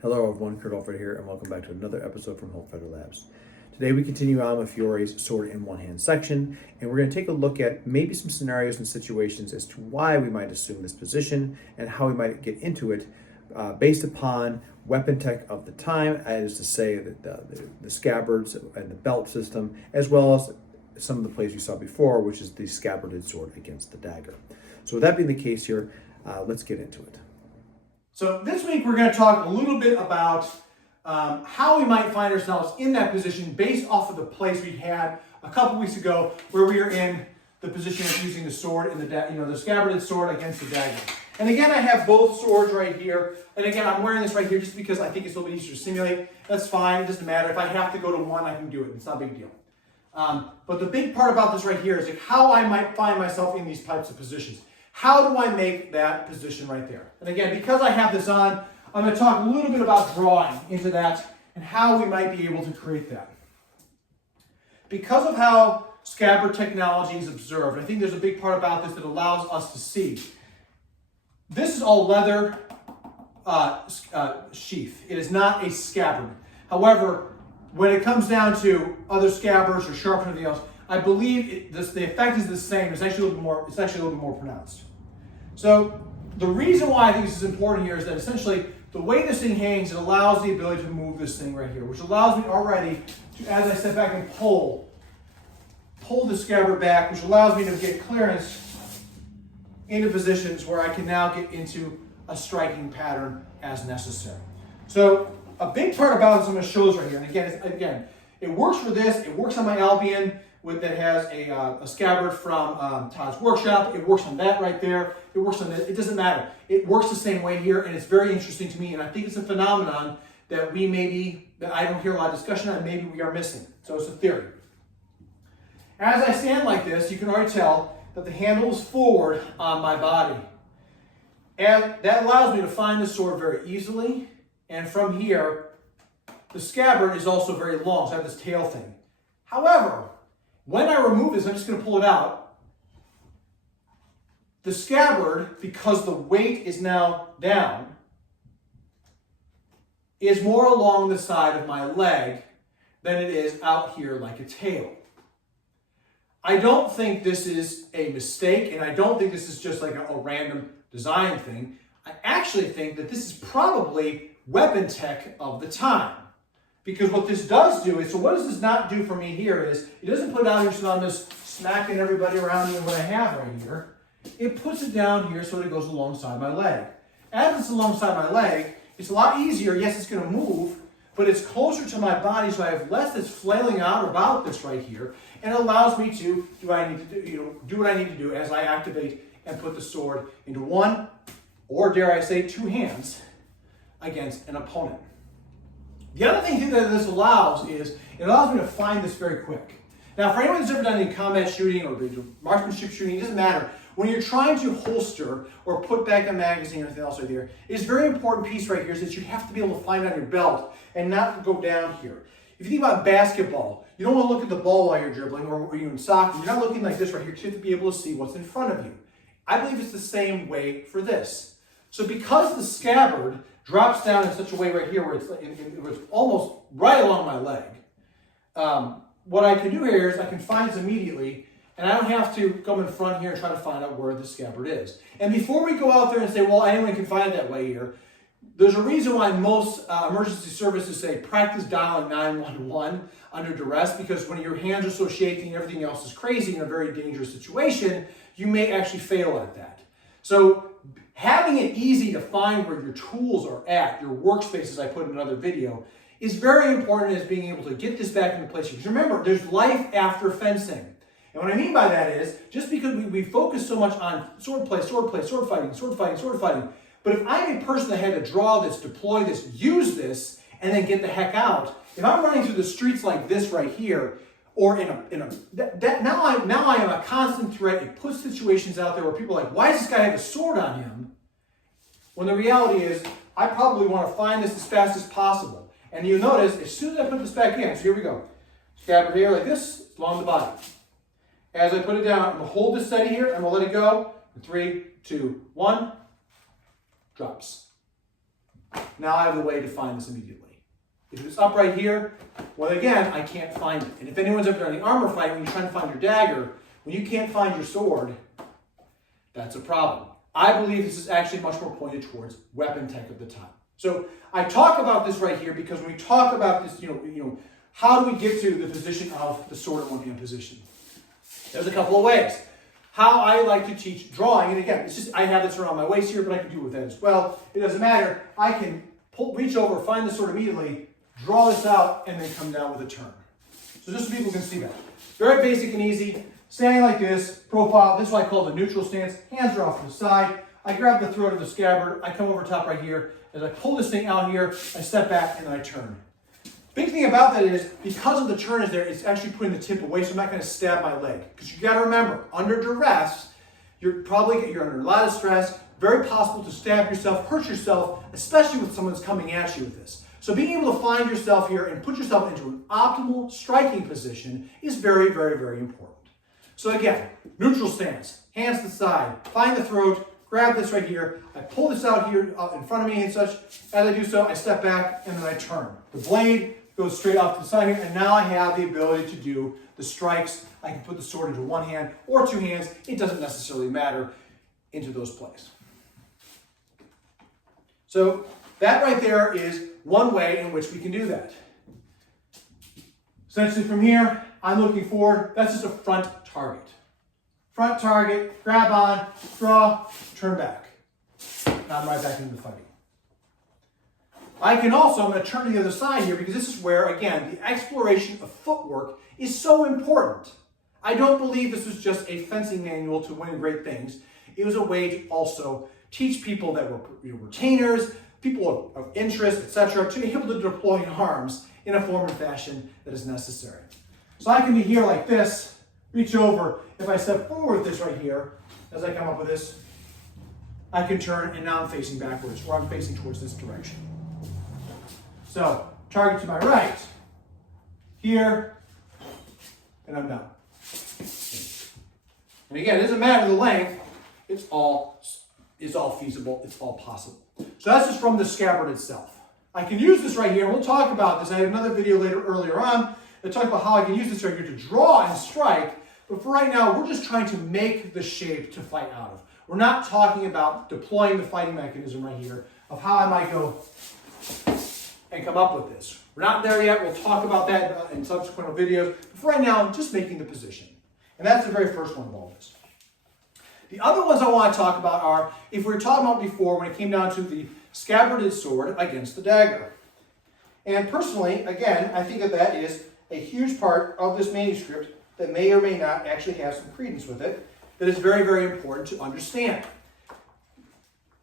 Hello everyone, Kurt Alfred here, and welcome back to another episode from Hope Feather Labs. Today we continue on with Fiore's sword in one hand section, and we're going to take a look at maybe some scenarios and situations as to why we might assume this position and how we might get into it based upon weapon tech of the time, that is to say that the scabbards and the belt system, as well as some of the plays we saw before, which is the scabbarded sword against the dagger. So with that being the case here, let's get into it. So this week we're going to talk a little bit about how we might find ourselves in that position based off of the place we had a couple weeks ago, where we are in the position of using the sword and the scabbarded sword against the dagger. And again, I have both swords right here. And again, I'm wearing this right here just because I think it's a little bit easier to simulate. That's fine. It doesn't matter. If I have to go to one, I can do it. It's not a big deal. But the big part about this right here is like how I might find myself in these types of positions. How do I make that position right there? And again, because I have this on, I'm going to talk a little bit about drawing into that and how we might be able to create that. Because of how scabbard technology is observed, I think there's a big part about this that allows us to see. This is all leather sheath. It is not a scabbard. However, when it comes down to other scabbards or sharp or anything else, I believe the effect is the same. It's actually a little bit more pronounced. So the reason why I think this is important here is that essentially the way this thing hangs, it allows the ability to move this thing right here, which allows me already to, as I step back and pull the scabbard back, which allows me to get clearance into positions where I can now get into a striking pattern as necessary. So a big part about this I'm going to show this right here. And again, it works for this. It works on my Albion that has a scabbard from Todd's workshop. It works on that right there. It works on this. It doesn't matter. It works the same way here, and it's very interesting to me. And I think it's a phenomenon that that I don't hear a lot of discussion on. Maybe we are missing. So it's a theory. As I stand like this, you can already tell that the handle is forward on my body, and that allows me to find the sword very easily. And from here, the scabbard is also very long, so I have this tail thing. However, when I remove this, I'm just going to pull it out. The scabbard, because the weight is now down, is more along the side of my leg than it is out here like a tail. I don't think this is a mistake, and I don't think this is just like a random design thing. I actually think that this is probably weapon tech of the time. Because what this does do is, so what does this not do for me here is, it doesn't put it down here so I'm just smacking everybody around me and what I have right here. It puts it down here so that it goes alongside my leg. As it's alongside my leg, it's a lot easier. Yes, it's going to move, but it's closer to my body, so I have less that's flailing out about this right here, and it allows me to do what I need to do as I activate and put the sword into one, or dare I say, two hands against an opponent. The other thing that this allows is, it allows me to find this very quick. Now, for anyone who's ever done any combat shooting or marksmanship shooting, it doesn't matter. When you're trying to holster or put back a magazine or anything else right there, it's a very important piece right here is that you have to be able to find it on your belt and not go down here. If you think about basketball, you don't want to look at the ball while you're dribbling, or you're in soccer. You're not looking like this right here. You have to be able to see what's in front of you. I believe it's the same way for this. So because the scabbard drops down in such a way right here where it's almost right along my leg, what I can do here is I can find this immediately, and I don't have to come in front here and try to find out where the scabbard is. And before we go out there and say, well, anyone can find it that way here, there's a reason why most emergency services say practice dialing 911 under duress, because when your hands are so shaky and everything else is crazy in a very dangerous situation, you may actually fail at that. So having it easy to find where your tools are at, your workspace, as I put in another video, is very important as being able to get this back into place. Because remember, there's life after fencing. And what I mean by that is, just because we focus so much on sword play, sword fighting, but if I'm a person that had to draw this, deploy this, use this, and then get the heck out, if I'm running through the streets like this right here, or now I am a constant threat. It puts situations out there where people are like, why does this guy have a sword on him? When the reality is, I probably want to find this as fast as possible. And you'll notice, as soon as I put this back in, so here we go. Scabbard here like this, along the body. As I put it down, I'm going to hold this steady here, I'm going to let it go. 3, 2, 1, drops. Now I have a way to find this immediately. If it's up right here, well again, I can't find it. And if anyone's ever done the armor fight, when you're trying to find your dagger, when you can't find your sword, that's a problem. I believe this is actually much more pointed towards weapon tech of the time. So I talk about this right here because when we talk about this, how do we get to the position of the sword in one hand position? There's a couple of ways. How I like to teach drawing, and again, it's just I have this around my waist here, but I can do it with that as well. It doesn't matter. I can reach over, find the sword immediately, draw this out, and then come down with a turn. So just so people can see that. Very basic and easy. Standing like this, profile. This is what I call the neutral stance. Hands are off to the side. I grab the throat of the scabbard. I come over top right here. As I pull this thing out here, I step back and then I turn. Big thing about that is, because of the turn is there, it's actually putting the tip away, so I'm not going to stab my leg. Because you got to remember, under duress, you're under a lot of stress, very possible to stab yourself, hurt yourself, especially with someone that's coming at you with this. So being able to find yourself here and put yourself into an optimal striking position is very, very, very important. So again, neutral stance, hands to the side, find the throat, grab this right here, I pull this out here in front of me and such. As I do so, I step back and then I turn. The blade goes straight off to the side here, and now I have the ability to do the strikes. I can put the sword into one hand or two hands, it doesn't necessarily matter, into those places. So that right there is one way in which we can do that. Essentially from here, I'm looking forward, that's just a front target. Front target, grab on, draw, turn back. Now I'm right back into the fighting. I'm going to turn to the other side here because this is where, again, the exploration of footwork is so important. I don't believe this was just a fencing manual to win great things. It was a way to also teach people that were retainers, people of interest, etc., to be able to deploy arms in a form and fashion that is necessary. So I can be here like this, reach over. If I step forward with this right here, as I come up with this, I can turn, and now I'm facing backwards, or I'm facing towards this direction. So, target to my right, here, and I'm done. And again, it doesn't matter the length, it's all feasible, it's all possible. So that's just from the scabbard itself. I can use this right here, and we'll talk about this. I had another video earlier on that talked about how I can use this right here to draw and strike, but for right now, we're just trying to make the shape to fight out of. We're not talking about deploying the fighting mechanism right here of how I might go and come up with this. We're not there yet. We'll talk about that in subsequent videos. But for right now, I'm just making the position. And that's the very first one of all this. The other ones I want to talk about are, if we were talking about before, when it came down to the scabbarded sword against the dagger. And personally, again, I think that is a huge part of this manuscript that may or may not actually have some credence with it, that is very, very important to understand.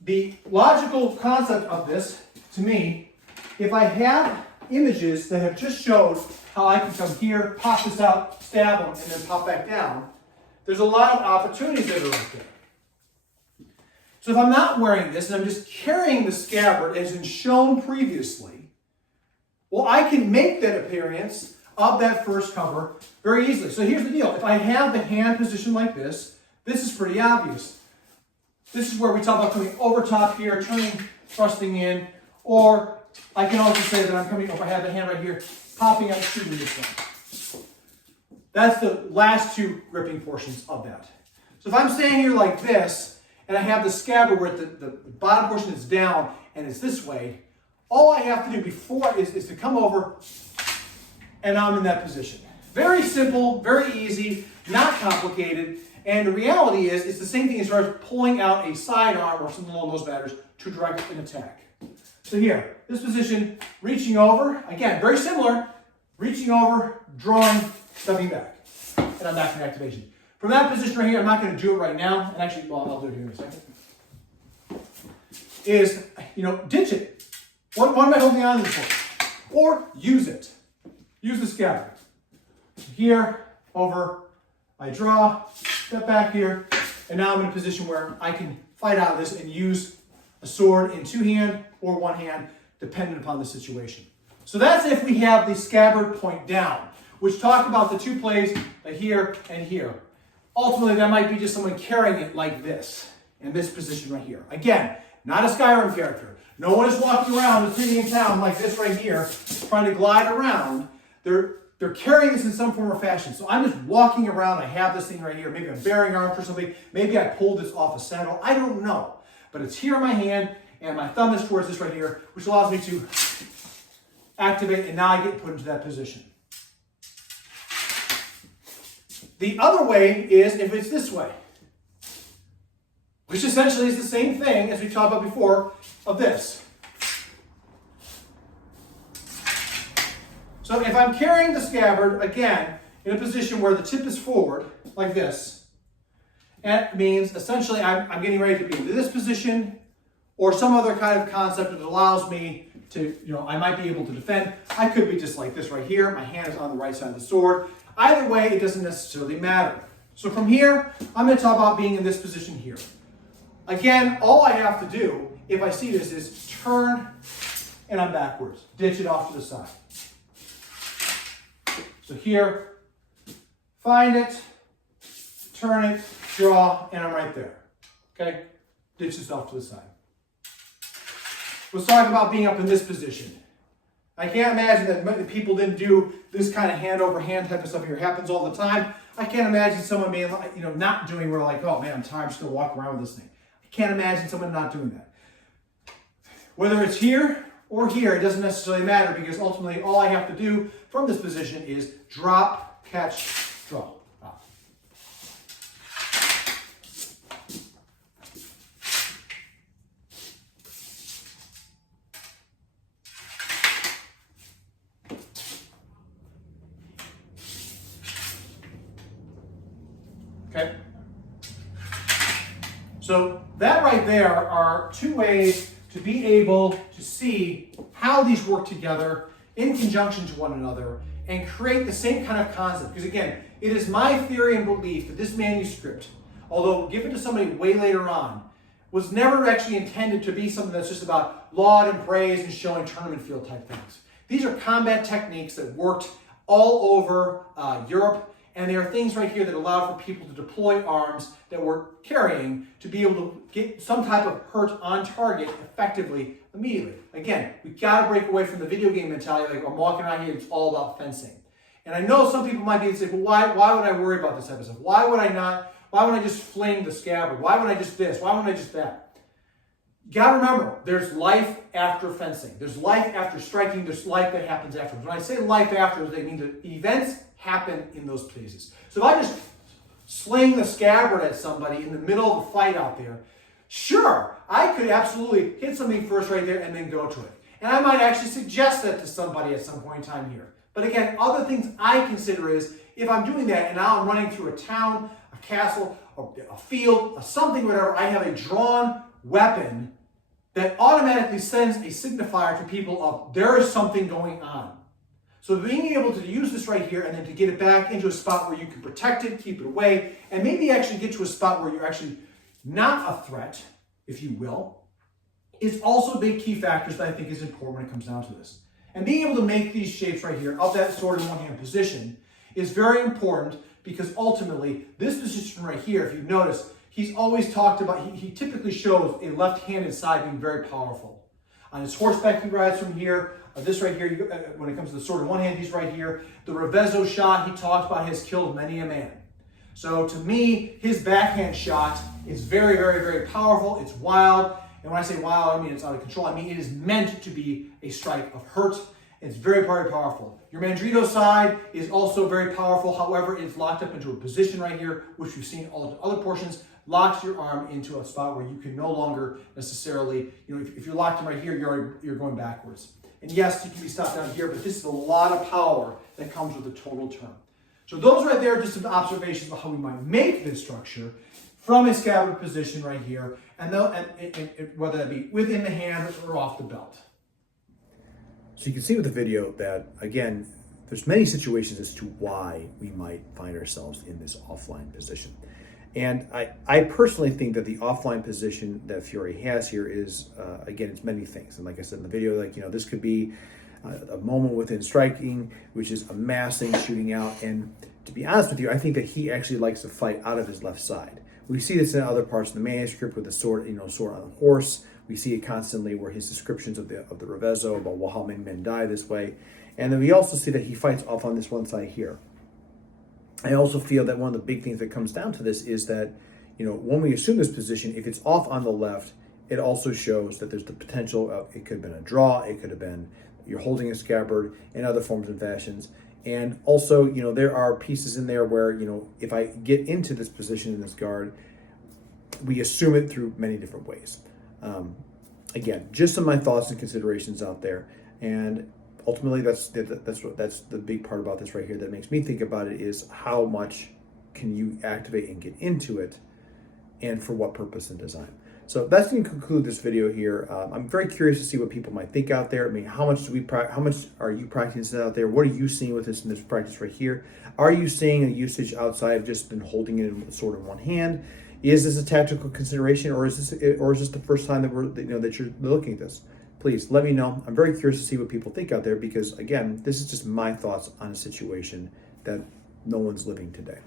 The logical concept of this, to me, if I have images that have just showed how I can come here, pop this out, stab them, and then pop back down, there's a lot of opportunities that are right there. So if I'm not wearing this and I'm just carrying the scabbard as in shown previously, well, I can make that appearance of that first cover very easily. So here's the deal. If I have the hand position like this is pretty obvious. This is where we talk about coming over top here, turning, thrusting in, or I can also say that I'm coming, if I have the hand right here, popping out, shooting this one. That's the last two gripping portions of that. So if I'm standing here like this, and I have the scabbard where the bottom portion is down, and it's this way, all I have to do before is to come over, and I'm in that position. Very simple, very easy, not complicated, and the reality is, it's the same thing as far as pulling out a sidearm or something along those matters to direct an attack. So here, this position, reaching over, again, very similar, reaching over, drawing, stepping back, and I'm back in activation. From that position right here, I'm not going to do it right now, and actually, well, I'll do it here in a second, is, ditch it. What am I holding on to this for? Or use it. Use the scabbard. Here, over, I draw, step back here, and now I'm in a position where I can fight out of this and use a sword in two hand or one hand, dependent upon the situation. So that's if we have the scabbard point down, which talk about the two plays here and here. Ultimately, that might be just someone carrying it like this, in this position right here. Again, not a Skyrim character. No one is walking around the city and town like this right here, trying to glide around. They're carrying this in some form or fashion. So I'm just walking around. I have this thing right here. Maybe I'm bearing arms or something. Maybe I pulled this off a saddle. I don't know. But it's here in my hand, and my thumb is towards this right here, which allows me to activate, and now I get put into that position. The other way is if it's this way, which essentially is the same thing as we talked about before of this. So if I'm carrying the scabbard, again, in a position where the tip is forward, like this, that means essentially I'm getting ready to be in this position or some other kind of concept that allows me to, I might be able to defend. I could be just like this right here. My hand is on the right side of the sword. Either way, it doesn't necessarily matter. So from here, I'm going to talk about being in this position here. Again, all I have to do, if I see this, is turn and I'm backwards. Ditch it off to the side. So here, find it, turn it, draw, and I'm right there. Okay? Ditch this off to the side. Let's talk about being up in this position. I can't imagine that people didn't do this kind of hand over hand type of stuff here. It happens all the time. I can't imagine someone being, not doing where like, oh man, I'm tired, I'm just gonna walk around with this thing. I can't imagine someone not doing that. Whether it's here or here, it doesn't necessarily matter because ultimately all I have to do from this position is drop, catch, draw. Okay? So that right there are two ways to be able to see how these work together in conjunction to one another and create the same kind of concept. Because again, it is my theory and belief that this manuscript, although given to somebody way later on, was never actually intended to be something that's just about laud and praise and showing tournament field type things. These are combat techniques that worked all over Europe, and there are things right here that allow for people to deploy arms that we're carrying to be able to get some type of hurt on target effectively immediately. Again, we got to break away from the video game mentality, like I'm walking around here, it's all about fencing. And I know some people might be saying, well, why would I worry about this episode? Why would I just fling the scabbard? Why would I just this? Why wouldn't I just that? You got to remember, there's life after fencing. There's life after striking. There's life that happens afterwards. When I say life afterwards, I mean that events happen in those places. So if I just sling the scabbard at somebody in the middle of a fight out there, sure, I could absolutely hit something first right there and then go to it. And I might actually suggest that to somebody at some point in time here. But again, other things I consider is, if I'm doing that and now I'm running through a town, a castle, a field, something, whatever, I have a drawn weapon that automatically sends a signifier to people of there is something going on. So being able to use this right here and then to get it back into a spot where you can protect it, keep it away, and maybe actually get to a spot where you're actually not a threat, if you will, is also big key factors that I think is important when it comes down to this. And being able to make these shapes right here of that sword in one hand position is very important because ultimately this position right here, if you notice, he's always talked about, he typically shows a left-handed side being very powerful. On his horseback, he rides from here. This right here, when it comes to the sword in one hand, he's right here. The Revezzo shot, he talks about, has killed many a man. So to me, his backhand shot is very, very, very powerful. It's wild. And when I say wild, I mean it's out of control. I mean it is meant to be a strike of hurt. It's very, very powerful. Your Mandrito side is also very powerful. However, it's locked up into a position right here, which we've seen all the other portions, locks your arm into a spot where you can no longer necessarily, if you're locked in right here, you're going backwards. And yes, you can be stopped down here, but this is a lot of power that comes with the total turn. So those right there are just some observations of how we might make this structure from a scabbard position right here, and whether that be within the hand or off the belt. So you can see with the video that, again, there's many situations as to why we might find ourselves in this offline position. And I personally think that the offline position that Fiore has here is, again, it's many things. And like I said in the video, this could be a moment within striking, which is amassing, shooting out. And to be honest with you, I think that he actually likes to fight out of his left side. We see this in other parts of the manuscript with the sword, sword on a horse. We see it constantly where his descriptions of the Revezzo about how many men die this way. And then we also see that he fights off on this one side here. I also feel that one of the big things that comes down to this is that, when we assume this position, if it's off on the left, it also shows that there's the potential of, it could have been a draw, it could have been you're holding a scabbard in other forms and fashions. And also, there are pieces in there where, if I get into this position in this guard, we assume it through many different ways. Again, just some of my thoughts and considerations out there. And ultimately, that's the big part about this right here that makes me think about it is how much can you activate and get into it, and for what purpose and design. So that's going to conclude this video here. I'm very curious to see what people might think out there. I mean, how much are you practicing out there? What are you seeing with this in this practice right here? Are you seeing a usage outside of just been holding it in the sword in one hand? Is this a tactical consideration, or is this the first time that you're looking at this? Please let me know. I'm very curious to see what people think out there, because again, this is just my thoughts on a situation that no one's living today.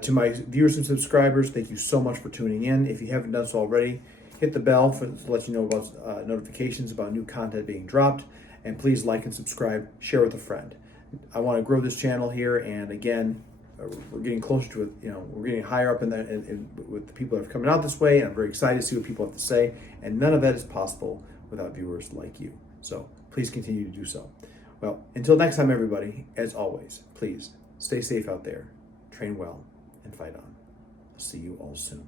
To my viewers and subscribers, thank you so much for tuning in. If you haven't done so already, hit the bell to let you know about notifications about new content being dropped. And please like and subscribe, share with a friend. I want to grow this channel here, and again, we're getting closer to it. We're getting higher up with the people that are coming out this way, and I'm very excited to see what people have to say. And none of that is possible without viewers like you. So please continue to do so. Well, until next time, everybody, as always, please stay safe out there, train well, and fight on. I'll see you all soon.